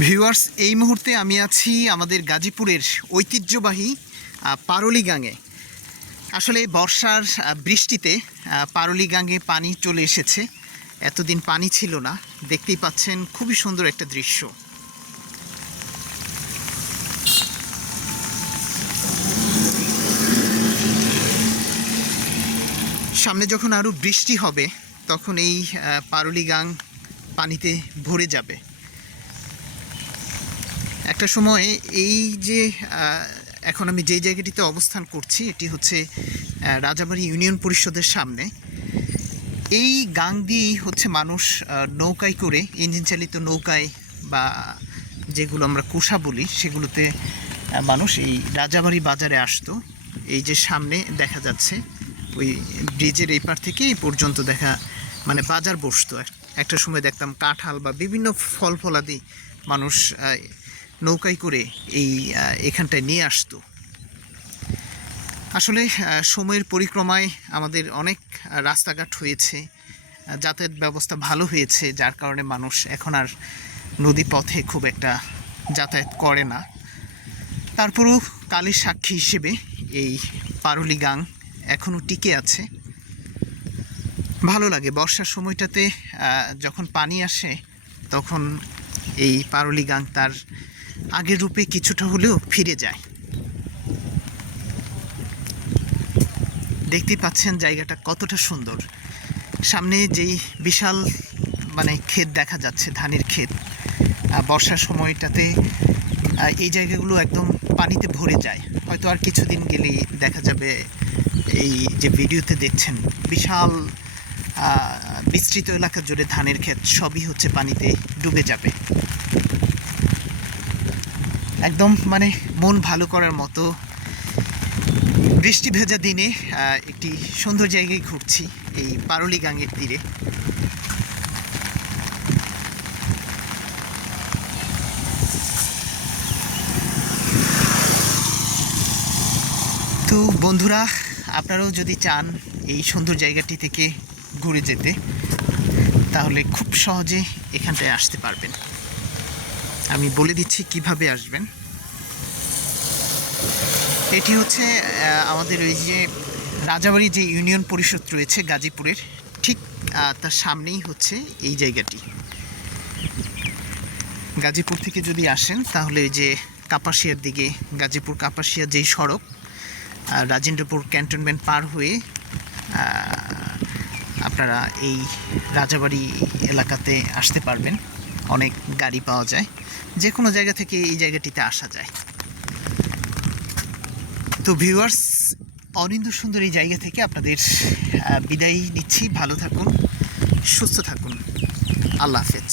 Viewers এই মুহূর্তে আমি আছি আমাদের গাজীপুরের ঐতিহ্যবাহী আহ, পারলি গাঙে আসলে বর্ষার বৃষ্টিতে আহ, পারলি গাঙে পানি চলে এসেছে। এতদিন পানি ছিল না। দেখতেই পাচ্ছেন খুবই সুন্দর একটা দৃশ্য। সামনে যখন আরও বৃষ্টি হবে তখন এই আহ, পারলি গাং পানিতে ভরে যাবে। একটা সময় এই যে এখন আমি যে জায়গাটিতে অবস্থান করছি, এটি হচ্ছে রাজাবাড়ি ইউনিয়ন পরিষদের সামনে। এই গাং দিয়েই হচ্ছে মানুষ নৌকায় করে ইঞ্জিন চালিত নৌকায় বা যেগুলো আমরা কুষা বলি, সেগুলোতে মানুষ এই রাজাবাড়ি বাজারে আসতো। এই যে সামনে দেখা যাচ্ছে, ওই ব্রিজের এই পার থেকে এই পর্যন্ত দেখা মানে বাজার বসতো। একটা সময় দেখতাম কাঁঠাল বা বিভিন্ন ফল ফলাদি মানুষ নৌকায় করে এই এখানটায় নিয়ে আসতো। আসলে সময়ের পরিক্রমায় আমাদের অনেক রাস্তাঘাট হয়েছে যাতায়াত ব্যবস্থা ভালো হয়েছে, যার কারণে মানুষ এখন আর নদী পথে খুব একটা যাতায়াত করে না। তারপরেও কালের সাক্ষী হিসেবে এই পারুলি গাং এখনও টিকে আছে। ভালো লাগে বর্ষার সময়টাতে যখন পানি আসে, তখন এই পারুলি গাং তার আগের রূপে কিছুটা হলেও ফিরে যায়। দেখতেই পাচ্ছেন জায়গাটা কতটা সুন্দর। সামনে যেই বিশাল মানে ক্ষেত দেখা যাচ্ছে, ধানের ক্ষেত বর্ষার সময়টাতে এই জায়গাগুলো একদম পানিতে ভরে যায়। হয়তো আর কিছুদিন গেলেই দেখা যাবে এই যে ভিডিওতে দেখছেন, বিশাল বিস্তৃত এলাকা জুড়ে ধানের ক্ষেত সবই হচ্ছে পানিতে ডুবে যাবে। একদম মানে মন ভালো করার মতো। বৃষ্টি ভেজা দিনে একটি সুন্দর জায়গায় ঘুরছি, এই পারলি গাঙের তীরে। তো বন্ধুরা, আপনারাও যদি চান এই সুন্দর জায়গাটি থেকে ঘুরে যেতে, তাহলে খুব সহজে এখানটায় আসতে পারবেন। আমি বলে দিচ্ছি কীভাবে আসবেন। এটি হচ্ছে আমাদের ওই যে রাজাবাড়ি যে ইউনিয়ন পরিষদ রয়েছে গাজীপুরের, ঠিক তার সামনেই হচ্ছে এই জায়গাটি। গাজীপুর থেকে যদি আসেন, তাহলে যে কাপাসিয়ার দিকে, গাজীপুর কাপাসিয়া যেই সড়ক রাজেন্দ্রপুর ক্যান্টনমেন্ট পার হয়ে আপনারা এই রাজাবাড়ি এলাকাতে আসতে পারবেন। অনেক গাড়ি পাওয়া যায়। যে কোনো জায়গা থেকে এই জায়গাটিতে আসা যায়। তো ভিউয়ার্স অনিন্দ সুন্দর এই জায়গা থেকে আপনাদের বিদায় নিচ্ছি। ভালো থাকুন, সুস্থ থাকুন। আল্লাহ হাফেজ।